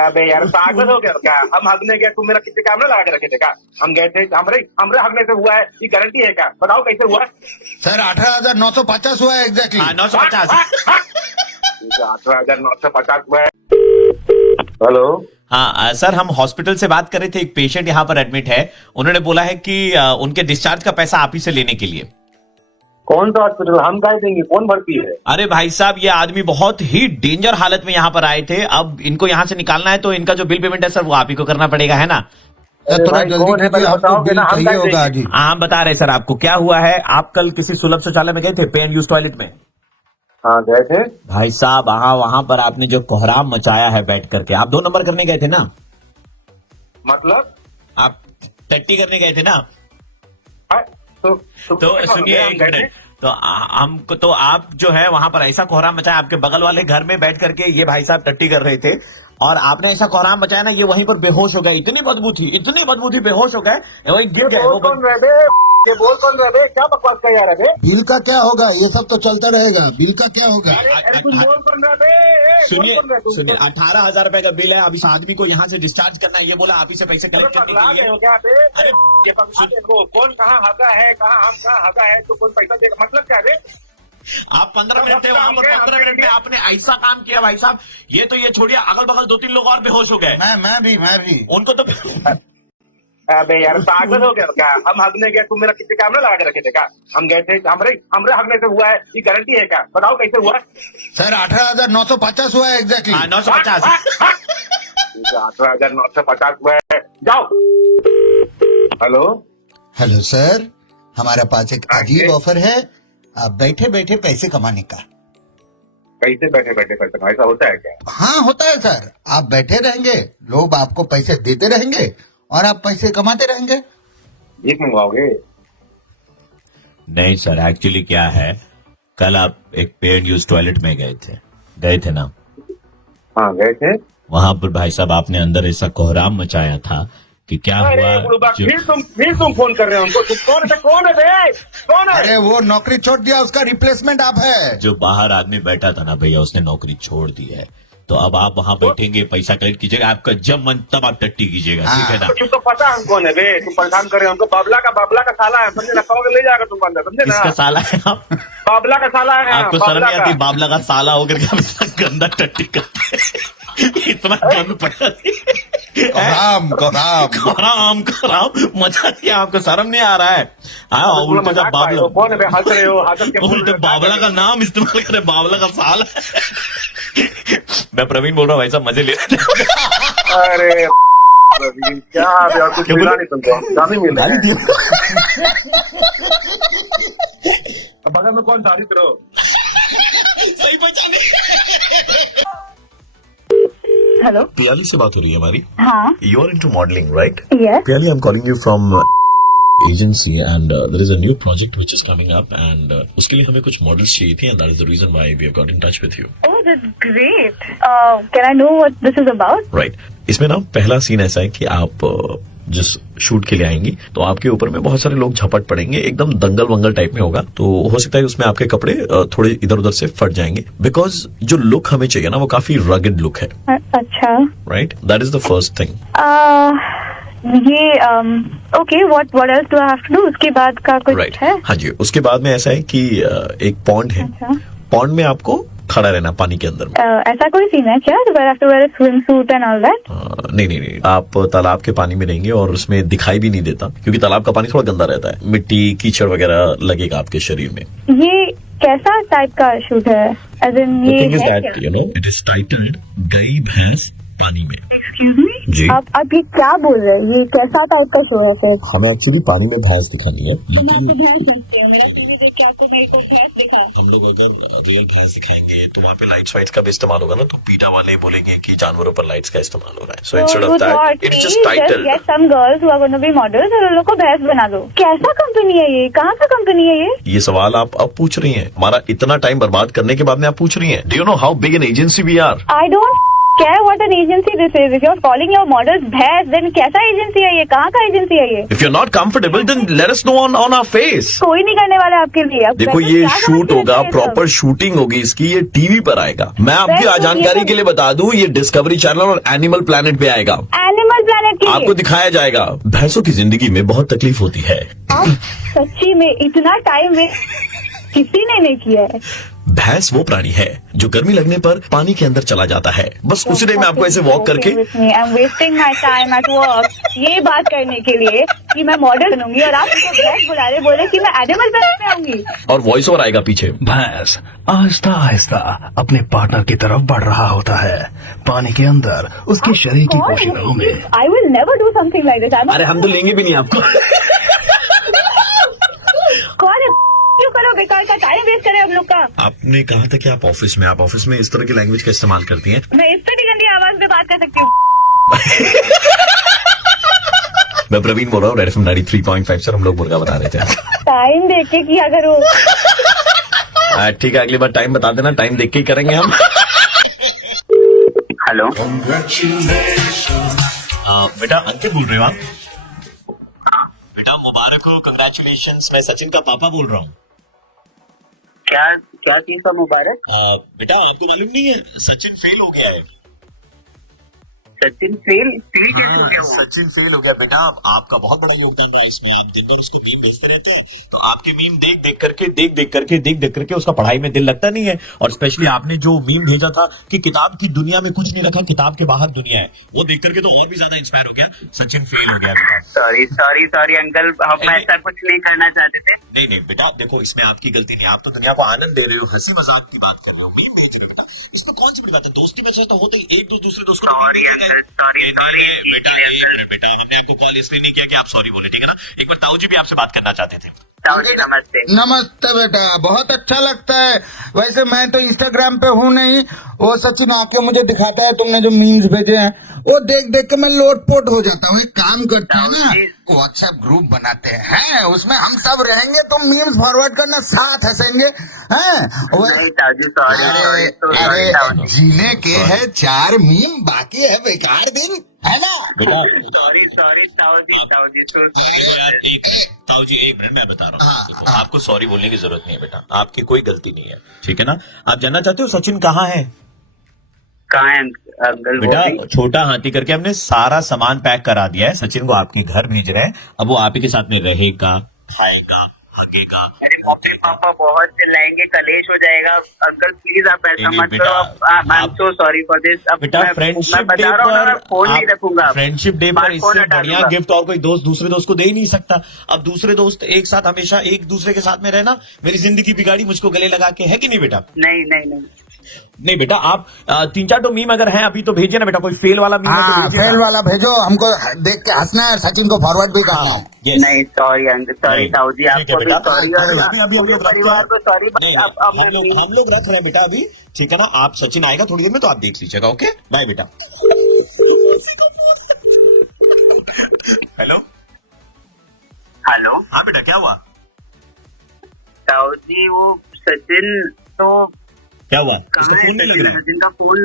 अबे यार पागल हो गया क्या? हम हगने गए, तुम मेरा कितने कैमरा लगा के रखे थे क्या? हम गए थे, हमरे हमरे हगने से हुआ है, ये गारंटी है क्या? बताओ कैसे हुआ? सर 18,950 हुआ है एग्जैक्टली। 950। 18,950 हुआ है। हेलो, हाँ सर, हम हॉस्पिटल से बात कर रहे थे। एक पेशेंट यहाँ पर एडमिट है। उन्होंने बोला है कि उनके डिस्चार्ज का पैसा आप ही से लेने के लिए। कौन सा हॉस्पिटल? हम काय देंगे? कौन भर्ती है? अरे भाई साहब, ये आदमी बहुत ही डेंजर हालत में यहाँ पर आए थे। अब इनको यहाँ से निकालना है तो इनका जो बिल पेमेंट है सर वो आप ही को करना पड़ेगा, है ना? सर थोड़ा भाई, कौन है? जल्दी कीजिए, पहले हमको बताओगे बिल ना, हम चाहिए क्या होगा देंगे? जी। हाँ, हम बता रहे हैं सर आपको क्या हुआ है। आप कल किसी सुलभ शौचालय में गए थे, पे एंड यूज टॉयलेट में। हाँ गए थे। भाई साहब, वहां पर आपने जो कोहराम मचाया है बैठ करके। आप 2 नंबर करने गए थे ना? मतलब आप टट्टी करने गए थे ना? हाँ, तो सुनिए एक मिनट। तो हमको तो आप जो है वहां पर ऐसा कोहराम मचाया, आपके बगल वाले घर में बैठ करके ये भाई साहब टट्टी कर रहे थे और आपने ऐसा कोहराम मचाया ना, ये वहीं पर बेहोश हो गए। इतनी बदबू थी, बेहोश हो गए, वही गिर गए। वो कौन रहे? ये बोल कौन रहे? क्या बकवास कर यार? अबे बिल का क्या होगा? ये सब तो चलता रहेगा, बिल का क्या होगा? अरे तुम बोल कौन रहे? सुनिए 18,000 रुपए का बिल है। अब इस आदमी को यहाँ से डिस्चार्ज करना है। ये बोला आप ही से पैसे कलेक्ट करने के लिए। हो गया बे? ये बकवास देखो, कौन कहाँ हगा है, कहाँ हम कहाँ हगा है, तो कौन पैसा देगा? मतलब क्या है? आप 15 मिनट थे वहां पर। 15 मिनट में आपने ऐसा काम किया भाई साहब। ये तो ये छोड़िए, अगल बगल 2-3 लोग और बेहोश हो गए। मैं भी उनको तो अबे यार पागल हो गया क्या? हम हगने गए, तुम मेरा कितने कैमरा लगा के रखे थे क्या? हम गए थे, हमरे हगने से हुआ है, ये गारंटी है क्या? बताओ कैसे हुआ? सर 18,950 हुआ है एग्जैक्टली। 950। 18,950 हुआ है। जाओ। हेलो सर, हमारे पास एक अजीब ऑफर है, आप बैठे बैठे पैसे कमाने का। कैसे बैठे बैठे पैसे? ऐसा होता है क्या? हाँ होता है सर। आप बैठे रहेंगे, लोग आपको पैसे देते रहेंगे और आप पैसे कमाते रहेंगे। भीख मंगवाओगे? नहीं सर, एक्चुअली क्या है, कल आप एक पे एंड यूज टॉयलेट में गए थे ना? हाँ गए थे। वहां पर भाई साहब आपने अंदर ऐसा कोहराम मचाया था कि क्या हुआ। फिर तुम फोन कर रहे हो उनको? तुम कौन है बे? कौन है? अरे वो नौकरी छोड़ दिया, उसका रिप्लेसमेंट आप है। जो बाहर आदमी बैठा था ना भैया, उसने नौकरी छोड़ दी है। तो अब आप वहां बैठेंगे, पैसा कलेक्ट कीजिएगा, आपका जब मन तब आप टट्टी कीजिएगा, ठीक है ना? तुमको पता हम कौन है बे? तुम परेशान कर रहे हो हमको। बाबला का साला है, समझे ना? कहोगे ले जाएगा तुमको अंदर, समझे ना? किसका साला है आप? बाबला का साला है। आपको शर्म नहीं आती? बाबला का साला होकर के आप इतना गंदा टट्टी करते हैं? इतना गंद पड़ा कोहराम मजा दिया, आपको शर्म नहीं आ रहा है? उल्टे जब बाबला, कौन है बे? हंस रहे हो? हंस के उल्टे बाबला का नाम इस्तेमाल करे, बाबला का साला। मैं प्रवीण बोल रहा हूँ भाई साहब, मजे ले रहे थे। अरे प्रवीण क्या यार, कुछ मिला नहीं तुमको? जाने मिला बगल में कौन था? सही पहचाने। हेलो, पियाली से बात हो रही है हमारी। हाँ, you are into modelling right? Yes, Piali, I'm calling you from agency and there is a new project which is coming up and उसके लिए हमें कुछ मॉडल्स चाहिए थे and that is the reason why we have got in touch with you. oh that's great. Can I know what this is about? Right. इसमें ना पहला scene ऐसा है कि आप जिस शूट के लिए आएंगी तो आपके ऊपर में बहुत सारे लोग झपट पड़ेंगे, एकदम दंगल वंगल टाइप में होगा। तो हो सकता है उसमें आपके कपड़े थोड़े इधर उधर से फट जाएंगे, बिकॉज जो लुक हमें चाहिए ना वो काफी रगड लुक है। अच्छा, right, that is the first thing. ये okay, what else do I have to do? उसके बाद का कुछ राइट, है? हाँ जी, उसके बाद में ऐसा है कि एक पॉन्ड है। अच्छा, पॉन्ड में आपको खड़ा रहना पानी के अंदर में। ऐसा कोई सीन है क्या? Do I have to wear a swimsuit and all that? नहीं, आप तालाब के पानी में रहेंगे और उसमें दिखाई भी नहीं देता क्योंकि तालाब का पानी थोड़ा गंदा रहता है, मिट्टी कीचड़ वगैरह लगेगा आपके शरीर में। ये कैसा टाइप का शूट है? As in, ये है क्या? इट इज टाइटल्ड गई भैंस पानी में। जी, आप ये क्या बोल रहे हैं? ये कैसा टाइप का शो है फिर? हमें एक्चुअली पानी में भैंस दिखानी है, लेकिन मेरा टीवी देख के आपको मेरे को भैंस दिखा। हम लोग अगर रियल भैंस दिखाएंगे तो वहाँ पे लाइट्स वाइट्स का भी इस्तेमाल होगा ना, तो बीटा वाले बोलेंगे कि जानवरों पर लाइट्स का इस्तेमाल हो रहा है। So instead of that it is just titled get some girls who are going to be models और उन लोग को भैंस बना दो। कैसा कंपनी है ये? कहाँ का कंपनी है ये? ये सवाल आप अब पूछ रही हैं, हमारा इतना टाइम बर्बाद करने के बाद में आप पूछ रही हैं। Do you know how big an agency we are? I don't क्या है? What an agency this is? If you are calling your models भैंस, देन कैसा एजेंसी है ये? कहाँ का एजेंसी है ये? If you are not comfortable then let us know on our face. कोई नहीं करने वाला आपके लिए। अब देखो वैसे ये क्या समझ शूट के होगा, रखे हैं प्रॉपर सब? शूटिंग होगी इसकी, ये टीवी पर आएगा। मैं आपकी वैसे जानकारी ये के लिए बता दूं, ये डिस्कवरी चैनल और एनिमल प्लैनेट पे आएगा। एनिमल प्लैनेट के आपको लिए दिखाया जाएगा भैंसों की जिंदगी में बहुत तकलीफ होती है। आप सच्ची में इतना टाइम वेस्ट किसी ने नहीं किया है। भैंस वो प्राणी है जो गर्मी लगने पर पानी के अंदर चला जाता है, बस उसी टाइम में आपको ऐसे वॉक करके। I am wasting my time at work ये बात करने के लिए कि मैं मॉडल बनूंगी, और आप मुझे भैंस बुला रहे, बोले कि मैं एनिमल प्लैनेट में आऊंगी। और वॉइस ओवर आएगा पीछे। भैंस आहिस्ता आहिस्ता अपने पार्टनर की तरफ बढ़ रहा होता है, पानी के अंदर उसके शरीर की कोशिकाओं में। I will never do something like this. अरे हम तो लेंगे भी नहीं आपको। कौन है? क्यों करो बेकार का टाइम वेस्ट करें हम लोग का? आपने कहा था कि आप ऑफिस में इस तरह की लैंग्वेज का इस्तेमाल करती हैं। मैं इस तरह गंदी आवाज में बात कर सकती हूँ? मैं प्रवीण बोल रहा हूँ, रेड एफएम 93.5 सर, हम लोग मुर्गा बता रहे थे। टाइम देख के किया करो। ठीक है, अगली बार टाइम बता देना, टाइम देख के ही करेंगे हम। हेलो, बेटा अंकित बोल रहे हो आप? बेटा मुबारक हो, कंग्रेचुलेशंस। मैं सचिन का पापा बोल रहा हूँ। क्या क्या चीज का मुबारक? बेटा आपको मालूम नहीं है, सचिन फेल हो गया है। सचिन फेल कैसे हो गया वो? सचिन फेल हो गया बेटा, आपका बहुत बड़ा योगदान रहा इसमें। आप दिन भर उसको मीम भेजते रहते हैं, तो आपके मीम देख देख करके उसका पढ़ाई में दिल लगता नहीं है। और स्पेशली आपने जो मीम भेजा था कि किताब की दुनिया में कुछ नहीं रखा, किताब के बाहर दुनिया है, वो देख करके तो और भी ज्यादा इंस्पायर हो गया। सचिन फेल हो गया बेटा। सॉरी अंकल, हम ऐसा कुछ नहीं करना चाहते थे। नहीं बेटा, देखो इसमें आपकी गलती नहीं। आप तो दुनिया को आनंद दे रहे हो, हंसी मजाक की बात कर रहे हो, मीम बेच रहे हो बेटा। इसमें कौन सी बड़ी बात है? दोस्ती में तो होते ही एक दूसरे दोस्त को। सॉरी बेटा, हमने आपको कॉल इसलिए नहीं किया कि आप सॉरी बोले, ठीक है ना? एक बार ताऊ जी भी आपसे बात करना चाहते थे। ताऊ जी नमस्ते। नमस्ते बेटा, बहुत अच्छा लगता है। वैसे मैं तो इंस्टाग्राम पे हूँ नहीं, वो सचिन आके मुझे दिखाता है तुमने जो मीम्स भेजे हैं, वो देख देख के मैं लोटपोट हो जाता हूँ। एक काम करते हैं ना, व्हाट्सएप ग्रुप बनाते हैं, उसमें हम सब रहेंगे, तुम मीम्स फॉरवर्ड करना, साथ हंसेंगे। अरे जीने के है 4 मीम, बाकी है बेकार दिन, है ना? सॉरी ताऊ जी ताऊ जी एक मिनट, मैं बता रहा हूँ आपको। आपको सॉरी बोलने की जरूरत नहीं है बेटा, आपकी कोई गलती नहीं है, ठीक है ना? आप जानना चाहते हो सचिन कहाँ है? कहाँ है अंकल? बेटा छोटा हाथी करके हमने सारा सामान पैक करा दिया है, सचिन को आपके घर भेज रहे हैं। अब वो आप ही के साथ में रहेगा, खाएगा, हगेगा। मम्मी पापा बहुत चिल्लाएंगे, कलेश हो जाएगा। अंकल प्लीज आप ऐसा मत करो। I am so sorry for this. बेटा फ्रेंडशिप डे पर फोन नहीं रखूंगा। फ्रेंडशिप डे पर इससे बढ़िया गिफ्ट और कोई दोस्त दूसरे दोस्त को दे ही नहीं सकता। अब दूसरे दोस्त एक साथ हमेशा एक दूसरे के साथ में रहना मेरी जिंदगी बिगाड़ी, मुझको गले लगा के, है कि नहीं बेटा? नहीं बेटा, आप 3-4 तो मीम अगर हैं अभी तो भेजिए ना बेटा। कोई फेल वाला मीम है तो भेजिए। फेल वाला भेजो, हमको देख के हंसना है, सचिन को फॉरवर्ड भी करना है। Yes. नहीं सॉरी अंकल, सॉरी ताऊ जी, आपको भी सॉरी। अभी परिवार को सॉरी। हम लोग रख रहे हैं बेटा अभी, ठीक है ना? आप सचिन आएगा थोड़ी देर में तो आप देख लीजिएगा। ओके बाय बेटा। हेलो हाँ बेटा, क्या हुआ? ताऊ जी वो सचिन तो क्या हुआ? सचिन का फोन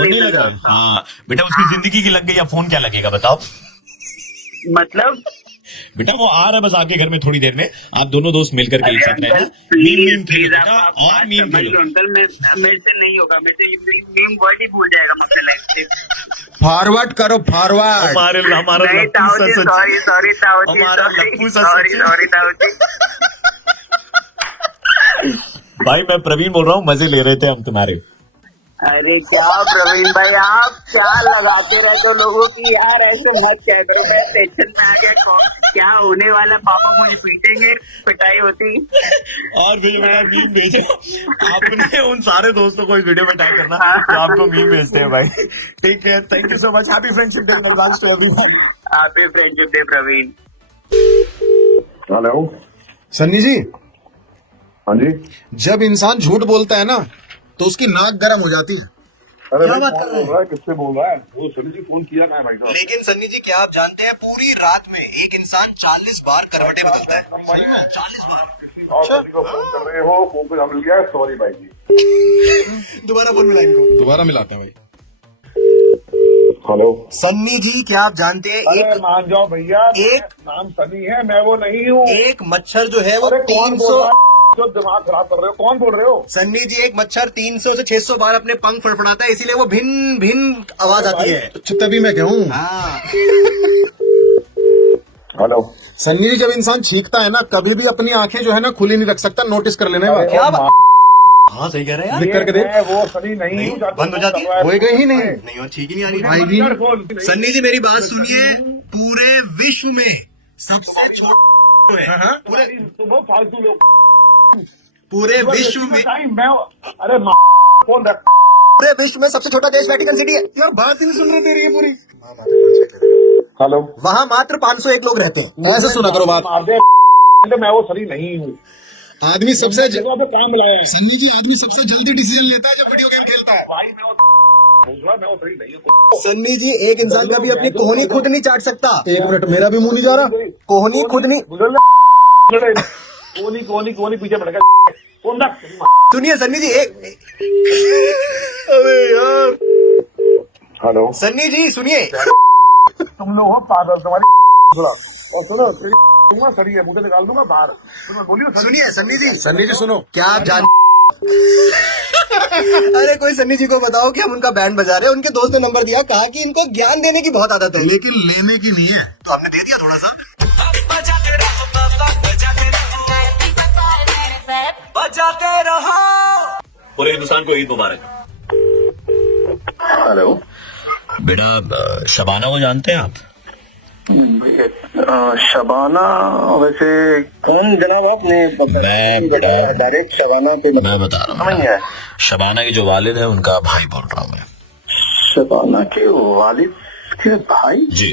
नहीं लगा। हाँ बेटा, उसकी जिंदगी की लग गई, अब फोन क्या लगेगा बताओ? मतलब बेटा वो आ रहा है बस आपके घर में थोड़ी देर में, आप दोनों दोस्त मिलकर के एक साथ रहना। प्लीज आप मीम खेलो अंकल, मेरे से नहीं होगा, मेरे से मीम वर्ड ही भूल जाएगा मैं अपने लाइफ से। फॉरवर्ड करो, फॉरवर्ड। हमारा नहीं ताऊ जी, सॉरी ताऊ जी, सॉरी ताऊ जी। भाई मैं प्रवीण बोल रहा हूँ, मजे ले रहे थे हम तुम्हारे। अरे क्या प्रवीण भाई, आप क्या लगाते रहते हो लोगों की यार, ऐसे मत क्या करो। टेंशन में आ गया, क्या होने वाला? पापा मुझे पीटेंगे, पिटाई होती। और मेरा मीम भेजे आपने उन सारे दोस्तों को इस वीडियो में टैग करना तो आपको मीम भेजते हैं भाई, ठीक है? Thank you so much, happy friendship day in advance to everyone. Happy friendship day Praveen. Hello Sunny ji, हाँ जी। जब इंसान झूठ बोलता है ना तो उसकी नाक गर्म हो जाती है। अरे भाई कौन बोल रहा है, किससे बोल रहा है? वो सनी जी फोन किया ना है भाई साहब। लेकिन सन्नी जी क्या आप जानते हैं पूरी रात में एक इंसान 40 बार करवटें बदलता है? 40 बार। किसी और किसी को फोन कर रहे हो, फोन पे हम लिया है, सॉरी भाई जी। दोबारा फोन मिला इनको। दोबारा मिलाता हूँ भाई। हेलो। सन्नी जी, क्या आप जानते हैं अरे मान जाओ भैया, एक- नाम सनी है, मैं वो नहीं हूँ। एक मच्छर जो है वो अरे कौन बोल 300 रहा है? जो दिमाग खराब कर रहे हो, कौन बोल रहे हो? सन्नी जी, एक मच्छर 300 से 600 बार अपने पंख फड़फड़ाता है, इसीलिए वो भिन्न भिन्न आवाज आती है। तभी मैं कहूँ हाँ। हेलो। सन्नी जी, जब इंसान छींकता है ना, कभी भी अपनी आंखें जो है ना खुली नहीं रख सकता, नोटिस कर लेना है। क्या बात? हाँ, सही कह रहे हैं यार। लिख करके दे। मैं वो सनी नहीं हूँ। बंद हो जाती है। होएगा ही नहीं। नहीं, और ठीक ही नहीं आ रही है। आएगी। सन्नी जी, मेरी बात सुनिए, पूरे विश्व में सबसे छोटा है, पूरे सुबह फालतू लोग पूरे विश्व में मैं अरे फोन रख। पूरे विश्व में सबसे छोटा देश वेटिकन सिटी है। यार बात ही नहीं सुन रहे तेरी ये पूरी। हेलो। वहाँ मात्र 501 लोग रहते हैं। ऐसे सुना करो बात। मार दे। मैं वो सनी नहीं हूँ। आदमी सबसे जगह पे काम मिलाया है। सन्नी जी, आदमी सबसे जल्दी डिसीजन लेता है जब वीडियो गेम खेलता है। भाई मैं वो सनी नहीं हूँ। सन्नी जी, एक इंसान कभी अपनी कोहनी खुद नहीं चाट सकता। 1 मिनट, मेरा भी मुंह नहीं जा रहा। कोहनी खुद नहीं। कोनी पीछे पड़ गया। कौन था? सुनिए सन्नी जी, अबे यार। हेलो। सन्नी जी सुनिए, तुम लोग हो पागल, तुम्हारी और सुनो तेरी सरी है, मुझे निकाल दूंगा बाहर। तुम्हें बोलियो सुनिए सन्नी जी, सन्नी जी सुनो, क्या आप जान अरे कोई सन्नी जी को बताओ कि हम उनका बैंड बजा रहे हैं। उनके दोस्त ने नंबर दिया, कहा कि इनको ज्ञान देने की बहुत आदत है, लेकिन लेने की नहीं है। तो हमने दे दिया थोड़ा सा। पूरे हिंदुस्तान को ईद मुबारक। हेलो। बेटा, शबाना को जानते हैं आप? शबाना वैसे कौन जनाब? आपने मैं बेटा डायरेक्ट शबाना पे मैं बता रहा हूँ। समझ गया। शबाना के जो वालिद है उनका भाई बोल रहा हूँ मैं। शबाना के वालिद के भाई? जी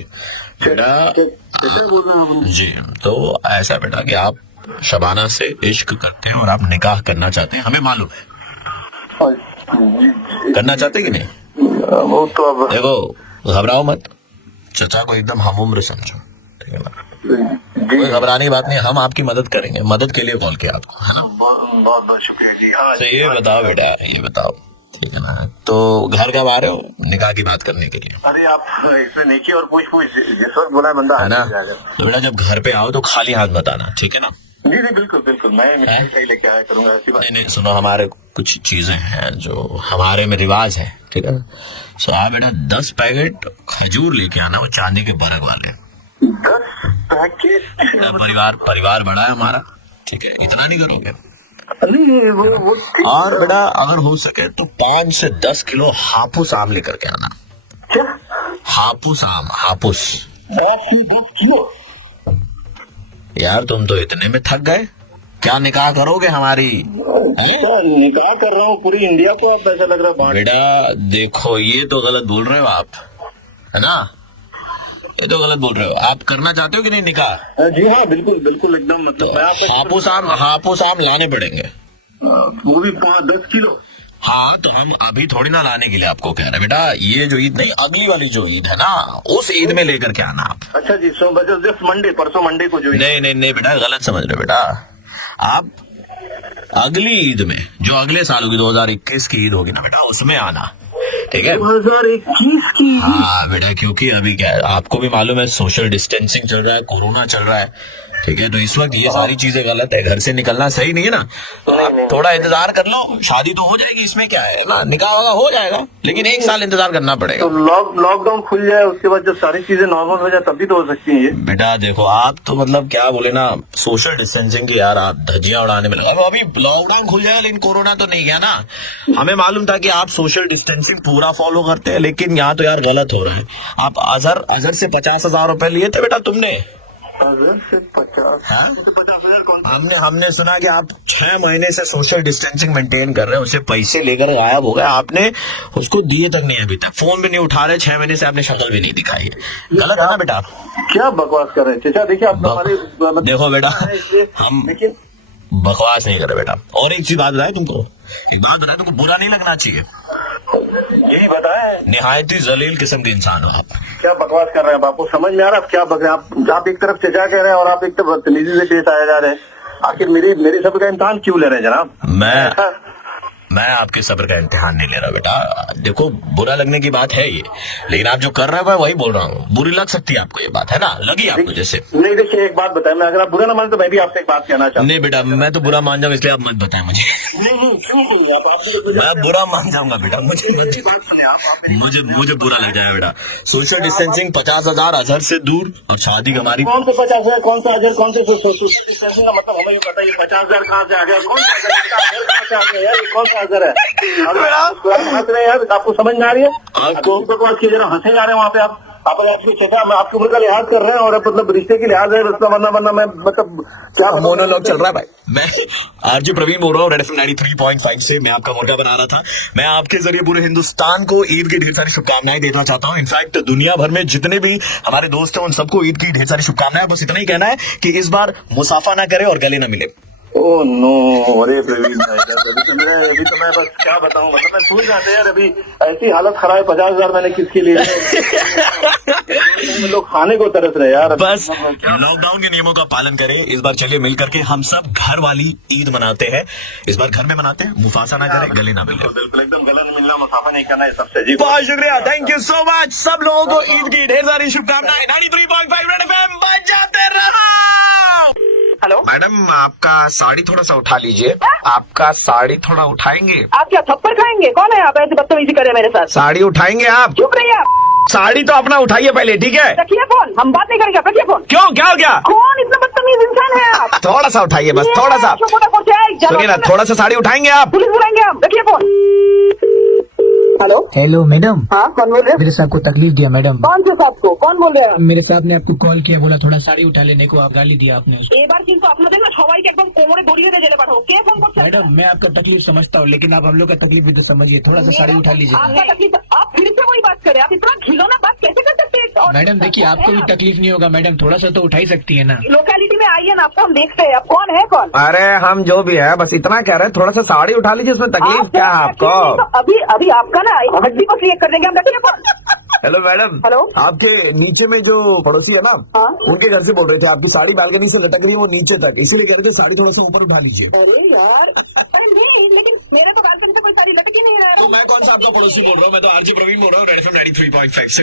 बेटा, कैसे बोल रहे हो? जी तो ऐसा बेटा कि आप शबाना से इश्क करते हैं और आप निकाह करना चाहते हैं, हमें मालूम है। करना चाहते हैं कि नहीं? वो तो अब देखो, घबराओ मत, चचा को एकदम हम उम्र समझो, ठीक है ना? कोई घबराने की बात नहीं, हम आपकी मदद करेंगे। मदद के लिए कॉल किया आपको, है ना? बहुत बहुत शुक्रिया जी। हाँ तो ये बताओ बेटा, ये बताओ, ठीक है ना? तो घर कब आ रहे हो निकाह की बात करने के लिए, अरे आप इसमें नीचे और पूछ जिस वक्त बोला बंदा है ना? आ जाएगा। तो बेटा जब घर पे आओ तो खाली हाथ मत आना, ठीक है ना? जी जी बिल्कुल बिल्कुल, मैं सही लेके आया करूंगा, ऐसी बात नहीं नहीं, सुनो, हमारे कुछ चीजें हैं जो हमारे में रिवाज है, ठीक है ना? सो आप बेटा 10 पैकेट खजूर लेके आना, वो चांदी के बरग वाले। 10 पैकेट? परिवार बड़ा है हमारा, ठीक है? इतना नहीं करोगे? अरे वो और बेटा अगर हो सके तो 5 से 10 किलो हापुस आम लेकर के आना। क्या? हापुस आम, हापुस। 10 किलो? यार तुम तो इतने में थक गए, क्या निकाह करोगे हमारी? निकाह कर रहा हूँ पूरी इंडिया को, आप ऐसा लग रहा है। बेटा देखो, ये तो गलत बोल रहे हो आप, है ना? ये तो गलत बोल रहे हो। आप करना चाहते हो कि नहीं निकाह? जी हाँ बिल्कुल बिल्कुल एकदम, मतलब मैं आपको हापुस आम लाने पड़ेंगे। वो भी 5-10 किलो? हाँ, तो हम अभी थोड़ी ना लाने के लिए आपको कह रहे हैं बेटा, ये जो ईद नहीं, अगली वाली जो ईद है ना, उस ईद में लेकर के आना आप। अच्छा जी, सो जस्ट मंडे, परसों मंडे को जो नहीं नहीं नहीं बेटा, गलत समझ रहे हो बेटा। आप अगली ईद में, जो अगले साल होगी, 2021 की ईद होगी ना बेटा, उसमें आना, ठीक है? 2021 की? हाँ बेटा, क्योंकि अभी क्या है, आपको भी मालूम है, सोशल डिस्टेंसिंग चल रहा है, कोरोना चल रहा है, ठीक है? तो इस वक्त ये सारी चीजें गलत है, घर से निकलना सही नहीं है ना। तो आप थोड़ा इंतजार कर लो, शादी तो हो जाएगी, इसमें क्या है ना, निकाह वगैरह हो जाएगा, लेकिन 1 साल इंतजार करना पड़ेगा। तो लॉकडाउन खुल जाए, उसके बाद जब सारी चीजें नॉर्मल हो जाए तब भी तो हो सकती है ये। बेटा देखो, आप तो मतलब क्या बोले ना, सोशल डिस्टेंसिंग की यार आप धज्जियां उड़ाने में लगा। अभी लॉकडाउन खुल जाएगा लेकिन कोरोना तो नहीं गया ना। हमें मालूम था कि आप सोशल डिस्टेंसिंग पूरा फॉलो करते हैं, लेकिन यहाँ तो यार गलत हो रहा है। आप अजहर से 50,000 रुपए लिए थे बेटा तुमने। अजहर से 50,000 कौन? हमने सुना कि आप 6 महीने से सोशल डिस्टेंसिंग मेंटेन कर रहे हैं, उसे पैसे लेकर गायब हो गए, आपने उसको दिए तक नहीं अभी तक, फोन भी नहीं उठा रहे, 6 महीने से आपने शक्ल भी नहीं दिखाई है। गलत है ना बेटा? क्या बकवास कर रहे हैं चाचा? देखिए आप हमारे देखो बेटा, हम बकवास नहीं कर रहे बेटा। और एक चीज बात बताए तुमको, तुमको बुरा नहीं लगना चाहिए, यही बताए, निहायत ही जलील किस्म के इंसान हो आप। क्या बकवास कर रहे हैं बापू? समझ में आ रहा है आप क्या बक रहे हैं? आप एक तरफ चचा कह रहे हैं और आप एक तरफ बदतमीजी से पेश आए जा रहे हैं। आखिर मेरी सब का इम्तिहान क्यों ले रहे हैं जनाब? मैं आपके सब्र का इम्तिहान नहीं ले रहा बेटा। देखो बुरा लगने की बात है ये, लेकिन आप जो कर रहे हो मैं वही बोल रहा हूँ। बुरी लग सकती है आपको ये बात, है ना? लगी आपको जैसे? नहीं देखिए, एक बात बताएं, मैं अगर आप बुरा ना माने तो मैं भी आपसे एक बात कहना चाहता नहीं बेटा, मैं तो बुरा मान जाऊँ इसलिए आप मत बताएं मुझे। नहीं क्यों नहीं, आप मैं बुरा मान जाऊंगा बेटा, मुझे बुरा लग जाएगा बेटा। सोशल डिस्टेंसिंग 50,000 अजहर से दूर और शादी हमारी। कौन से 50,000, कौन सा अजहर, कौन से सोशल डिस्टेंसिंग का मतलब हमें ये पता है। 50,000 कहाँ से आ गया, कौन सा अजहर कहाँ से आ गया यार, ये कौन सा अजहर है? हंस रहे हैं यार, आपको समझ में आ रही है? आपको तो अच्छी जरा हंसे जा रहे हैं वहाँ पे आप एक्चुअली चेका, मैं आपकी उम्र का लिहाज कर रहे हैं और मतलब रिश्ते की लिहाज है, वरना मैं मतलब क्या मोनोलॉग चल रहा है भाई। मैं आरजे प्रवीण बोल रहा हूँ रेड एफएम 93.5 से। मैं आपका मुर्गा बना रहा था। मैं आपके जरिए पूरे हिंदुस्तान को ईद की ढेर सारी शुभकामनाएं देना चाहता हूँ। इनफैक्ट दुनिया भर में जितने भी हमारे दोस्त हैं उन सबको ईद की ढेर सारी शुभकामनाएं। बस इतना ही कहना है कि इस बार मुसाफा ना करे और गले ना मिले। ओह नो, अरे प्रवीण भाई अभी तो मैं बस क्या बताऊं, मतलब मैं भूल जाते यार, अभी ऐसी हालत खराब है। 50,000 मैंने किसके लिए लोग खाने को तरस रहे यार। बस लॉकडाउन के नियमों का पालन करें। इस बार चलिए मिल करके हम सब घर वाली ईद मनाते हैं। इस बार घर में मनाते हैं, मुफासा ना करें, गले ना मिले। बिल्कुल एकदम गला नहीं मिलना, मुसाफा नहीं करना, ये सबसे जी। बहुत शुक्रिया, थैंक यू सो मच। सब लोगों को ईद की ढेर सारी शुभकामनाएं। 93.5 रेड एफएम बजाते रहो। हेलो मैडम, आपका साड़ी थोड़ा सा उठा लीजिए। आपका साड़ी थोड़ा उठाएंगे? आप क्या थप्पड़ खाएंगे? कौन है आप ऐसे बदतमीजी करे मेरे साथ? साड़ी उठाएंगे आप? चुप रहिए आप। साड़ी तो अपना उठाइए पहले, ठीक है? रखिए फोन, हम बात नहीं करेंगे, आप रखिए फोन। क्यों, क्या हो गया? कौन इतना बदतमीज इंसान है आप? थोड़ा सा उठाइए, बस थोड़ा सा। सुनिए ना, थोड़ा सा साड़ी उठाएंगे आप? पुलिस बुलाएंगे हम, रखिए फोन। हेलो हेलो मैडम, हाँ कौन बोल रहे हैं? मेरे साहब को तकलीफ दिया मैडम। कौन से साहब को, कौन बोल रहे हैं? मेरे साहब ने आपको कॉल किया, बोला थोड़ा साड़ी उठा लेने को, आप गाली दिया आपने। এবার কিন্তু আপনাদের না সবাইকে একদম কোমরে দড়িয়ে দিয়ে জেলে পাঠাবো। কে ফোন করছে? मैडम मैं आपका तकलीफ समझता हूँ, लेकिन आप हम लोग का तकलीफ भी तो समझिए। थोड़ा सा साड़ी उठा लीजिए। आपका तकलीफ, आप फिर से वही बात करें, आप इतना खिलौना बात कैसे कर सकते हैं? और- मैडम देखिए, आपको भी तकलीफ नहीं होगा मैडम, थोड़ा सा तो उठा ही सकती है ना। लोकेलिटी में आइए ना, आपको हम देखते हैं, आप कौन है कौन? अरे हम जो भी है बस इतना कह रहे हैं, थोड़ा सा साड़ी उठा लीजिए, उसमें तकलीफ क्या है आपको? अभी अभी आपका ना हड्डी को क्लियर कर देंगे हम, रखिए फोन। Hello madam. हेलो। आपके नीचे में जो पड़ोसी है ना, हाँ? उनके घर से बोल रहे थे, आपकी साड़ी बालकनी से लटक रही है वो नीचे तक, इसीलिए कह रहे थे साड़ी थोड़ा सा ऊपर उठा लीजिए। अरे यार, अरे नहीं, लेकिन मेरे तो बालकनी से कोई साड़ी लटक ही नहीं रहा है। तो मैं कौन सा आपका पड़ोसी बोल रहा हूँ? मैं तो आरजी प्रवीण बोल रहा हूँ रेड एफएम 93.5 से।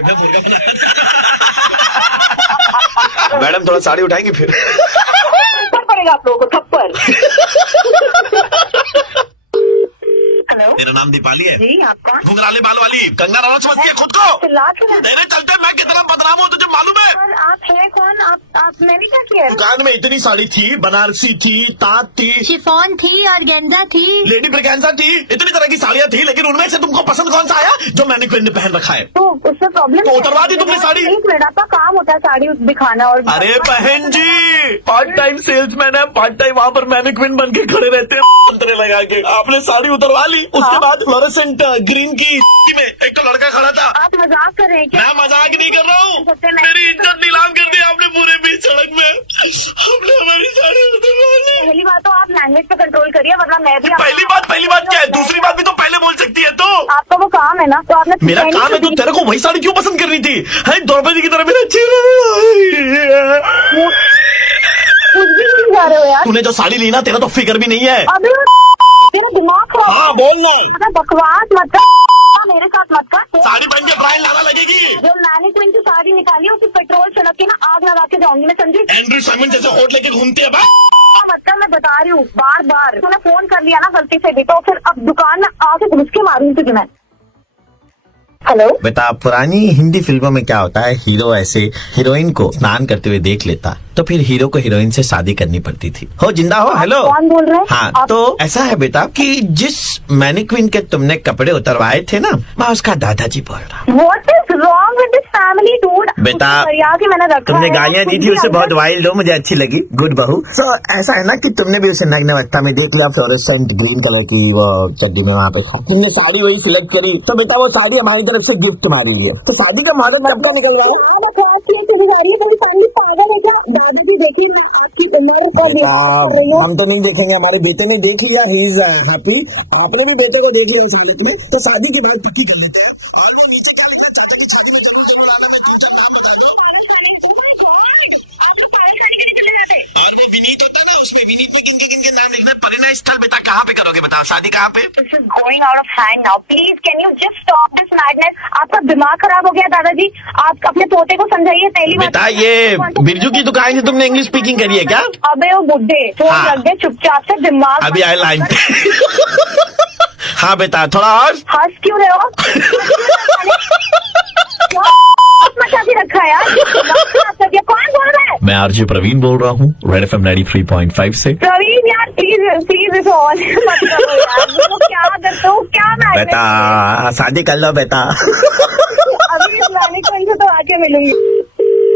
मैडम थोड़ा साड़ी उठाएंगे फिर? थप्पड़ पड़ेगा आप लोगों को, थप्पड़। हेलो मेरा नाम दीपाली है। जी, आप कौन? घुंघराले बाल वाली कंगना रनौत समझती है खुद को? चिल्ला क्यों रहे हैं? तेरे चलते मैं कितना बदनाम हूँ तुझे मालूम है? और आप है कौन? आप मैंने क्या किया? दुकान में इतनी साड़ी थी, बनारसी थी, तात थी, शिफॉन थी और गेंजा थी। लेडी ब्रिगेंजा थी, इतनी तरह की साड़ियाँ थी, लेकिन उनमें से तुमको पसंद कौन सा आया जो मैंने ने पहन रखा है? तो उससे प्रॉब्लम तो उतरवा दी तुमने साड़ी? एक मिनट, आपका काम होता है साड़ी दिखाना और अरे बहन जी, पार्ट टाइम सेल्समैन है, पार्ट टाइम वहाँ पर मैनिक्विन बन के खड़े रहते हैं अंतरे लगा के। आपने साड़ी उतरवा ली, उसके बाद फ्लोरेसेंट ग्रीन की में एक तो लड़का खड़ा था। आप मजाक कर रहे हैं क्या? मैं मजाक नहीं कर रहा हूँ, मेरी इज्जत नीलाम कर दी आपने पूरे बीच सड़क में। आपने हमारी साड़ी उतरवा ली। पहली बात तो आप लैंग्वेज पे कंट्रोल करिए, वरना मैं भी पहली बात क्या है? दूसरी बात भी तो पहले बोल सकती है। तो आपका वो काम है ना, तो आपने मेरा काम है तो तेरे को वही साड़ी क्यों पसंद करनी थी? है द्रौपदी की तरह मेरा चेहरा। कुछ भी नहीं जा रहे हो यार। तूने जो साड़ी ली ना, तेरा तो फिगर भी नहीं है। अभी तेरा दिमाग खराब हाँ बोलना। है। बकवास मत कर, मेरे साथ मत कर। साड़ी पहन के ब्राइन लाना लगेगी। जो मैंने क्वीन की साड़ी निकाली, उसी पेट्रोल छिड़क के ना आग लगा के जाऊंगी मैं, समझी? एंड्रू साइमन जैसे होट लेके घूमती है बा? मतलब मैं बता रही हूँ, बार बार तूने फोन कर लिया ना गलती से भी, तो फिर अब दुकान में आके घुस के मारूंगी तुझे मैं। हेलो बेटा, पुरानी हिंदी फिल्मों में क्या होता है, हीरो ऐसे हीरोइन को स्नान करते हुए देख लेता, तो फिर हीरो को हीरोइन से शादी करनी पड़ती थी। हो जिंदा हो? हेलो कौन बोल रहे हैं? हाँ तो ऐसा है बेटा कि जिस मैनिक्विन के तुमने कपड़े उतरवाए थे ना, मैं उसका दादाजी बोल रहा हूँ। What is wrong with this family, dude? बेटा, के मैंने रखा तुमने है, गालियाँ दी थी उसे बहुत वाइल्ड हो, मुझे अच्छी लगी, गुड बहू। तो ऐसा है ना कि तुमने भी उसे नग्न अवस्था में देख लिया, फ्लोरेसेंट ग्रीन कलर की वो चड्डी में वहाँ पे तुमने साड़ी वही सिलेक्ट करी, तो बेटा वो साड़ी हमारी तरफ से गिफ्ट मारी है। तो शादी का मॉडल कब का निकल रहा है? पागल है क्या? दादाजी देखिए, मैं आपकी उम्र को हम तो नहीं देखेंगे, हमारे बेटे ने देख लिया, ही इज हैप्पी। आपने भी बेटे को देख लिया सादत में, तो शादी के बाद पक्की कर लेते हैं। और मैं नीचे क्या लिखना चाहता कि शादी में जरूर जरूर आना, मैं तुमसे नाम बता दो। और वो विनीत होता है ना, उसमें विनीत में किनके नाम लिखना, परिणय स्थल बेटा कहाँ पे करोगे बताओ, शादी कहाँ पे? This is going out of hand now. Please, can you just stop this madness? आपका दिमाग खराब हो गया दादाजी. आप अपने पोते को समझाइए पहली बात. बेटा ये बिरजू की दुकान से तुमने इंग्लिश स्पीकिंग करी है क्या? अबे वो बुड्ढे फोन हाँ। रख दे चुपचाप से. दिमाग अभी आए लाइन पे। हाँ बेटा थोड़ा और। हंस क्यों रहे हो? क्या मचा के रखा है यार? कौन बोल रहा है? मैं आरजे प्रवीण बोल रहा हूँ रेड एफएम 93.5 से। प्रवीण यार प्लीज इसे ऑन मत करो यार. वो क्या करते हो, क्या मैच? बेटा शादी कर लो बेटा। अभी इस लाने को इनसे तो आके मिलूंगी.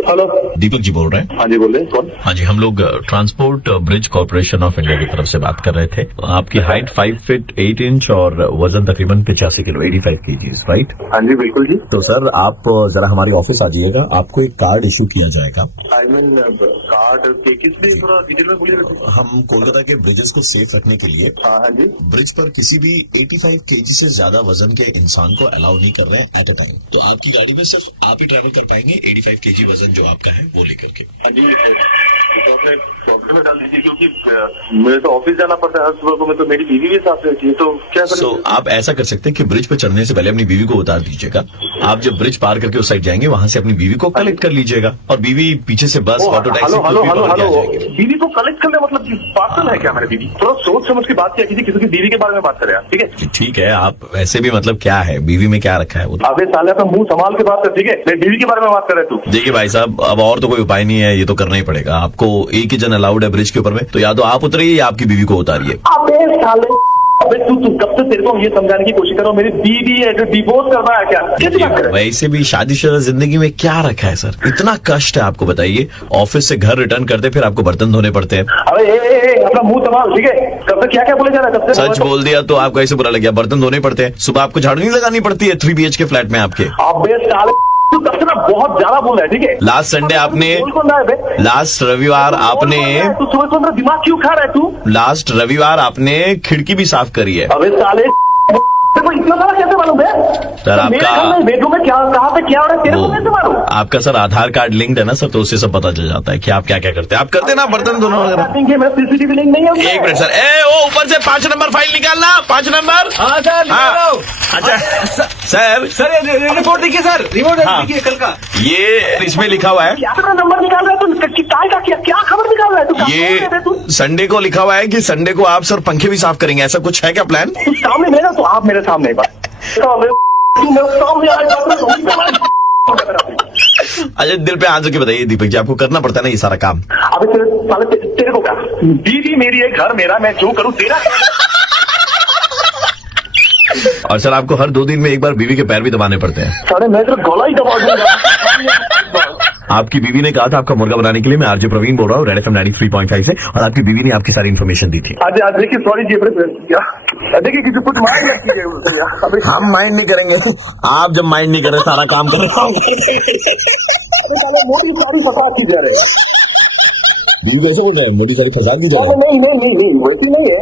हेलो, दीपक जी बोल रहे हैं। हाँ जी बोलिए, कौन? हाँ जी हम लोग transport bridge corporation of India की तरफ से बात कर रहे थे। आपकी हाइट 5 फीट 8 इंच और वजन तकरीबन 85 किलो 85 kgs, राइट? हाँ जी बिल्कुल जी. तो सर आप जरा हमारे ऑफिस आ जाइएगा, आपको एक कार्ड इशू किया जाएगा। आई मीन कार्ड के किस लिए, थोड़ा डिटेल में बोलिए. हम कोलकाता के ब्रिजेस को सेफ रखने के लिए हाँ हाँ जी. ब्रिज पर किसी भी 85 kg से ज्यादा वजन के इंसान को अलाउ नहीं कर रहे हैं एट ए टाइम। तो आपकी गाड़ी में सिर्फ आप ही ट्रैवल कर पाएंगे 85 kg वजन जो आपका है वो लेकर के। हाँ जी, तो अपने प्रॉब्लम में डाल दीजिए, क्योंकि मुझे तो ऑफिस जाना पड़ता है हर सुबह को. मैं तो मेरी बीवी भी साथ रहती है, तो क्या करें? आप ऐसा कर सकते हैं कि ब्रिज पर चढ़ने से पहले अपनी बीवी को उतार दीजिएगा। आप जब ब्रिज पार करके उस साइड जाएंगे वहां से अपनी बीवी को कलेक्ट कर लीजिएगा और बीवी पीछे से बस ऑटो टैक्सी बीवी को कलेक्ट करने मतलब पार्सल है क्या मेरी बीवी? थोड़ा सोच समझ की बात किया कीजिए, किसी की बीवी के बारे में बात करें आप, ठीक है? ठीक है आप वैसे भी मतलब क्या है बीवी में क्या रखा है वो? अबे साले अपना मुंह संभाल के बात कर, ठीक है? मेरी बीवी के बारे में बात कर रहे तू. देखिए भाई साहब अब और तो कोई उपाय नहीं है, ये तो करना ही पड़ेगा आपको। एक ही जन अलाउड है ब्रिज के ऊपर में, तो या तो आप उतरिए या आपकी बीवी को उतारिए। अबे साले, अबे तू कब से तेरे को ये समझाने की कोशिश कर रहा हूँ, मेरी बीवी है जो डिवोर्स करना है क्या? कैसी बात कर रहे हैं? वैसे भी शादीशुदा जिंदगी में क्या रखा है सर, इतना कष्ट है आपको बताइए। ऑफिस से घर रिटर्न करते फिर आपको बर्तन धोने पड़ते हैं। अबे अपना मुंह संभाल, ठीक है? कब से क्या क्या बोले जा रहा है? कब से सच बोल दिया तो आपको ऐसे बुरा लग गया, बर्तन धोने पड़ते हैं। सुबह आपको झाड़ू नहीं लगानी पड़ती है 3 BHK फ्लैट में आपके। अबे साले तू तब से ना बहुत ज्यादा बोल रहा है, ठीक है? लास्ट संडे आपने बोल कौन रहा है बे? लास्ट रविवार आपने तू सुबह सुबह मेरा दिमाग क्यों खा रहा है तू? लास्ट रविवार आपने खिड़की भी साफ करी है। अबे साले तेरे को इतना सारा कैसे मालूम है? सर आपका बेडरूम में क्या, कहाँ पे क्या हो रहा है तेरे को कैसे मालूम? आपका सर आधार कार्ड लिंक्ड है ना सर, तो उससे सब पता चल जाता है कि आप क्या क्या करते हैं। आप करते हैं ना बर्तन धोना वगैरह? मेरा सीसीटीवी लिंक नहीं है. एक मिनट सर, वो ऊपर से 5 नंबर फाइल निकालना, 5 नंबर। हाँ सर हाँ। अच्छा सर रिपोर्ट देखिए सर, रिपोर्ट हाँ। देखिए कल का। ये इसमें लिखा हुआ है, क्या तेरा नंबर निकाल रहा है तू? क्या खबर निकाल रहा है तू? ये संडे को लिखा हुआ है कि संडे को आप सर पंखे भी साफ करेंगे, ऐसा कुछ है क्या प्लान? तू सामने मेरा, तो आप मेरे सामने बात अच्छा दिल पे आंसू के बताइए दीपक जी, आपको करना पड़ता है ना ये सारा काम? अबे तेरे को क्या, बीवी मेरी है, घर मेरा, मैं जो करूँ तेरा। और सर आपको हर 2 दिन में एक बार बीवी के पैर भी दबाने पड़ते हैं। सारे मैं तो गला ही दबा दूंगा। आपकी बीवी ने कहा था आपका मुर्गा बनाने के लिए। मैं आरजे प्रवीण बोल रहा हूँ रेड एफएम 93.5 से, और आपकी बीवी ने आपकी सारी इन्फॉर्मेशन दी थी। आज देखिए, सॉरी जी, देखिए किसी कुछ माइंड मत कीजिए। हम माइंड नहीं करेंगे, आप जब माइंड नहीं कर रहे सारा काम कर रहे मोटी सारी फसा की जा रहे हैं। बीवी कैसे बोल रहे हैं मोटी सारी फसा दी जा रही है? नहीं वैसी नहीं है।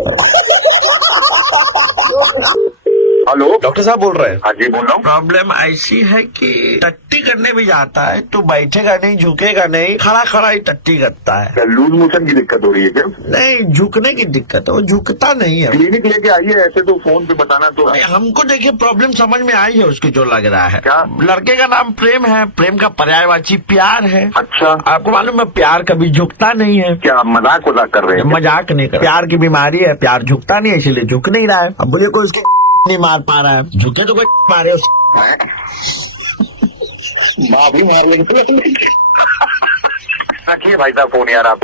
हेलो डॉक्टर साहब बोल रहे हैं? हाँ जी बोल रहा हूँ। प्रॉब्लम ऐसी है कि टट्टी करने भी जाता है तो बैठेगा नहीं, झुकेगा नहीं, खड़ा खड़ा ही टट्टी करता है। क्या लूज मोशन की दिक्कत हो रही है क्या? नहीं, झुकने की दिक्कत है, वो झुकता नहीं है। क्लिनिक लेके आइए, ऐसे तो फोन पे बताना तो। हमको देखिए प्रॉब्लम समझ में आई है उसकी, जो लग रहा है। क्या? लड़के का नाम प्रेम है, प्रेम का पर्यायवाची प्यार है। अच्छा, आपको मालूम है प्यार कभी झुकता नहीं है। क्या मजाक कर रहे हैं? मजाक नहीं कर, प्यार की बीमारी है, प्यार झुकता नहीं है, इसीलिए झुक नहीं रहा है। अब बोलिए कोई उसके नहीं मार पा रहा है, झुके तो कोई मारे भी मार लेंगे। रखिए भाई साहब फोन यार आप।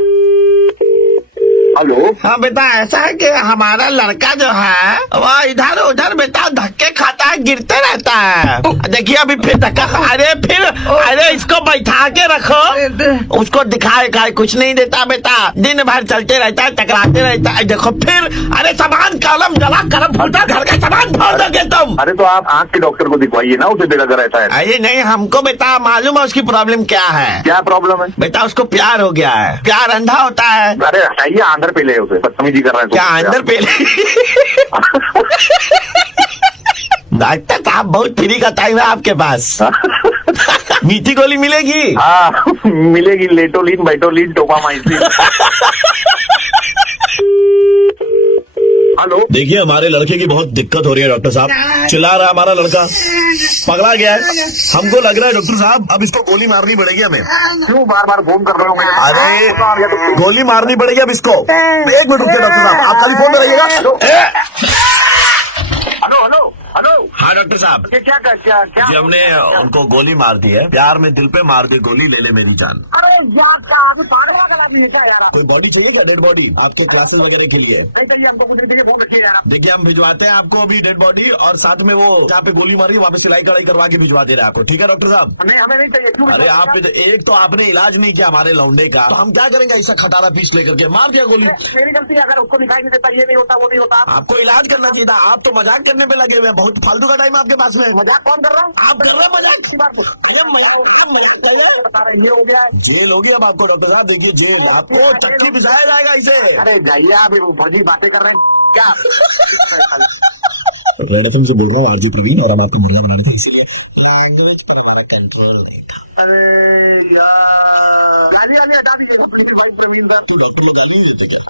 हेलो हाँ बेटा, ऐसा है कि हमारा लड़का जो है वह इधर उधर बेटा धक्के खाता है, गिरते रहता है। देखिए अभी फिर धक्का अरे इसको बैठा के रखो, उसको दिखाए कुछ नहीं देता बेटा, दिन भर चलते रहता है, टकराते रहता है। देखो फिर, अरे सामान कलम जला करम फूटा, घर का सामान फोड़ दोगे तुम। अरे तो आप आँख के डॉक्टर को दिखवाइए ना, उसे देखा रहता है। अरे नहीं, हमको बेटा मालूम है उसकी प्रॉब्लम क्या है। क्या प्रॉब्लम है बेटा? उसको प्यार हो गया है, प्यार अंधा होता है। अरे हटाइए, अंदर पे ले उसे, बदतमीजी कर रहे हैं। क्या अंदर पे ले? डॉक्टर साहब बहुत फ्री का टाइम है आपके पास। मीठी गोली मिलेगी? हाँ मिलेगी, लेटोलिन, बाइटोलिन, टोपामाइसिन। हेलो। देखिए हमारे लड़के की बहुत दिक्कत हो रही है डॉक्टर साहब, चिल्ला रहा है हमारा लड़का, पगला गया है। हमको लग रहा है डॉक्टर साहब अब इसको गोली मारनी पड़ेगी हमें। क्यों बार बार फोन कर रहा हूँ मैं? अरे गोली मारनी पड़ेगी अब इसको। एक मिनट रुकिए डॉक्टर साहब, आप खाली फोन में रहिएगा। Hello hello hello. हाँ डॉक्टर साहब, ये क्या क्या क्या? जी हमने उनको गोली मार दी है, प्यार में दिल पे मार दी गोली, ले ले मेरी जान। अरे यार का अभी पागल वागल आदमी है क्या यार? कोई बॉडी चाहिए क्या, डेड बॉडी आपके क्लासेस वगैरह के लिए? नहीं चाहिए हमको, कुछ देखिए फोन रखिए यार। देखिए हम भिजवाते हैं आपको अभी डेड बॉडी, और साथ में वो जहाँ पे गोली मारी वहाँ पे सिलाई कढ़ाई करवा के भिजवा दे रहे हैं आपको, ठीक है डॉक्टर साहब? नहीं हमें नहीं चाहिए। क्यों? अरे आप एक तो आपने इलाज नहीं किया हमारे लौंडे का, तो हम क्या करेंगे? ऐसा खटारा पीस लेकर के मार दिया गोली। मेरी गलती है, अगर उसको दिखाई नहीं देता, ये नहीं होता वो नहीं होता। आपको इलाज करना चाहिए था, आप तो मजाक करने पे लगे हुए हैं। बहुत फालतू का टाइम आपके पास में। मजाक कौन कर रहा है? आप कर रहे हैं मजाक? इसी बात को अरे मजाक बता रहे, ये हो गया है। जेल होगी अब आपको डॉक्टर साहब, देखिए जेल, आपको चक्की पिसाया जाएगा इसे। अरे जाइए, आप फर्जी बातें कर रहे हैं क्या? रेड एफएम से बोल रहा हूँ, आरजू प्रवीण, और हम आपको मुर्गा बना रहे थे, इसीलिए लैंग्वेज पर हमारा कंट्रोल नहीं था। अरे यार गाली आने हटा दीजिए अपनी भाई प्रवीण का। तो डॉक्टर लोग गाली देते क्या?